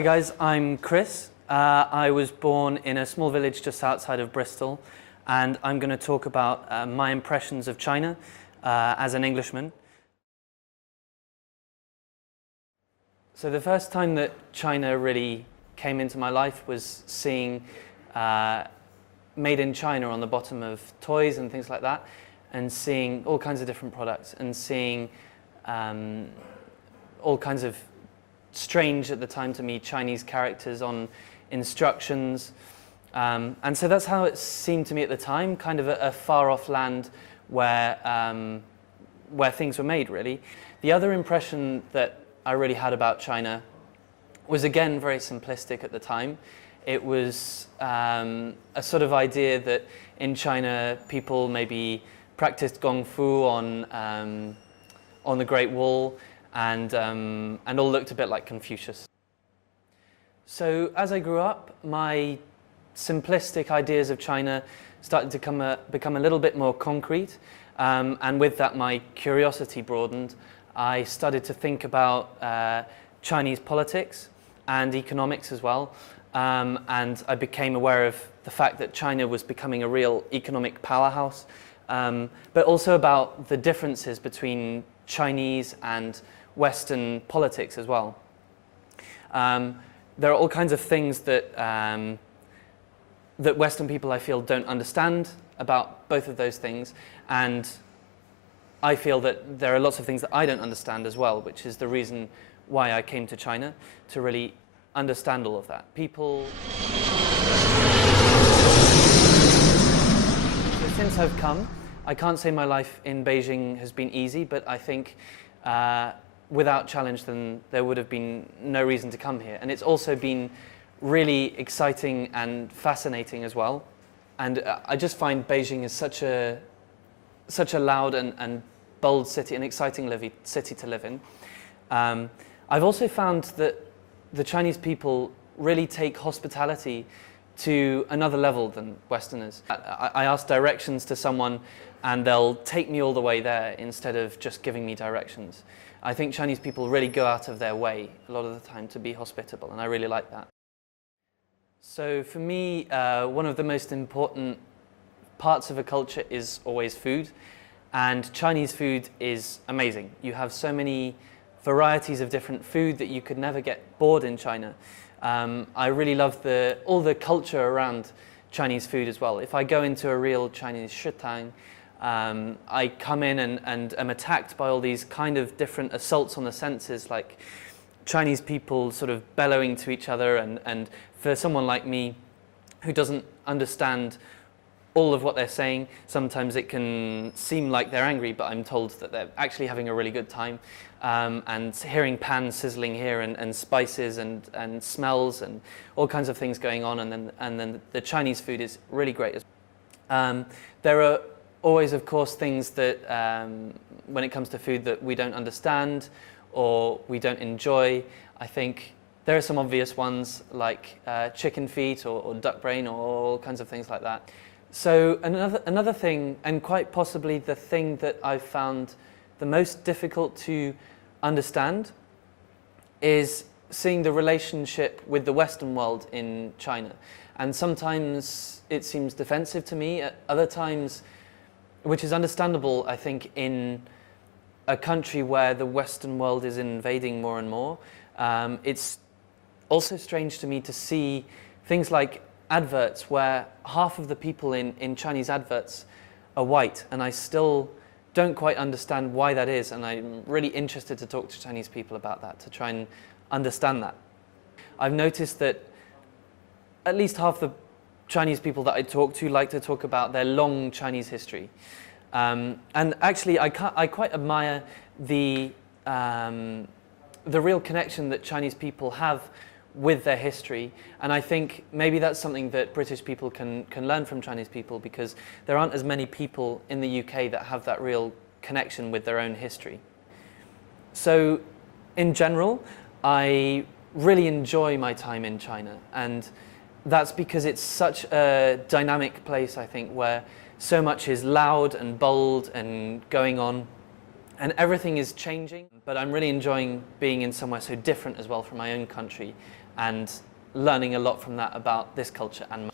Hi guys, I'm Chris. I was born in a small village just outside of Bristol, and I'm going to talk about my impressions of China as an Englishman. So the first time that China really came into my life was seeing made in China on the bottom of toys and things like that, and seeing all kinds of different products, and seeing all kinds of strange at the time to me Chinese characters on instructions, and so that's how it seemed to me at the time, kind of a far-off land where things were made, really. The other impression that I really had about China was, again, very simplistic at the time. It was a sort of idea that in China people maybe practiced Kung Fu on the Great Wall, and all looked a bit like Confucius. So as I grew up, my simplistic ideas of China started to become a little bit more concrete, and with that my curiosity broadened. I started to think about Chinese politics and economics as well, and I became aware of the fact that China was becoming a real economic powerhouse, but also about the differences between Chinese and Western politics as well. There are all kinds of things that that Western people, I feel, don't understand about both of those things, and I feel that there are lots of things that I don't understand as well, which is the reason why I came to China, to really understand all of that. So since I've come, I can't say my life in Beijing has been easy, but I think without challenge, then there would have been no reason to come here. And it's also been really exciting and fascinating as well. And I just find Beijing is such a loud and bold city, an exciting city to live in. I've also found that the Chinese people really take hospitality to another level than Westerners. I ask directions to someone and they'll take me all the way there instead of just giving me directions. I think Chinese people really go out of their way a lot of the time to be hospitable, and I really like that. So for me, one of the most important parts of a culture is always food, and Chinese food is amazing. You have so many varieties of different food that you could never get bored in China. I really love all the culture around Chinese food as well. If I go into a real Chinese shitang, I come in and am attacked by all these kind of different assaults on the senses, like Chinese people sort of bellowing to each other, and for someone like me who doesn't understand all of what they're saying, sometimes it can seem like they're angry, but I'm told that they're actually having a really good time, and hearing pans sizzling here, and spices and smells and all kinds of things going on, and then the Chinese food is really great. There are always, of course, things that when it comes to food that we don't understand or we don't enjoy. I think there are some obvious ones like chicken feet or duck brain or all kinds of things like that. So another thing, and quite possibly the thing that I've found the most difficult to understand, is seeing the relationship with the Western world in China. And sometimes it seems defensive to me, at other times, which is understandable, I think, in a country where the Western world is invading more and more. It's also strange to me to see things like adverts where half of the people in Chinese adverts are white, and I still don't quite understand why that is, and I'm really interested to talk to Chinese people about that, to try and understand that. I've noticed that at least half the Chinese people that I talk to like to talk about their long Chinese history. And actually, I quite admire the real connection that Chinese people have with their history, and I think maybe that's something that British people can learn from Chinese people, because there aren't as many people in the UK that have that real connection with their own history. So in general, I really enjoy my time in China, and that's because it's such a dynamic place, I think, where so much is loud and bold and going on, and everything is changing. But I'm really enjoying being in somewhere so different as well from my own country, and learning a lot from that about this culture and